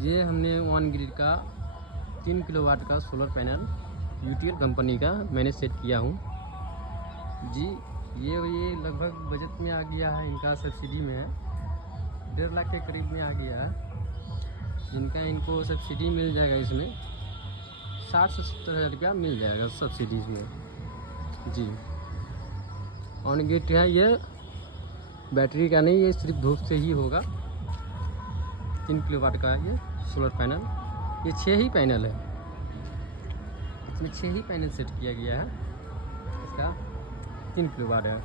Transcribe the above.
ये हमने one grid का 3 किलोवाट का सोलर पैनल यूटीएल कंपनी का मैंने सेट किया हूँ जी। ये लगभग बजट में आ गया है, इनका सब्सिडी में है, 1.5 लाख के करीब में आ गया है। इनको सब्सिडी मिल जाएगा, इसमें 60 से 70 हज़ार रुपया मिल जाएगा सब्सिडी में जी। ऑन ग्रिड है, ये बैटरी का नहीं, ये सिर्फ धूप से ही होगा। 3 किलोवाट का ये सोलर पैनल, ये 6 ही पैनल है, इसमें 6 ही पैनल सेट किया गया है। इसका 3 किलोवाट है।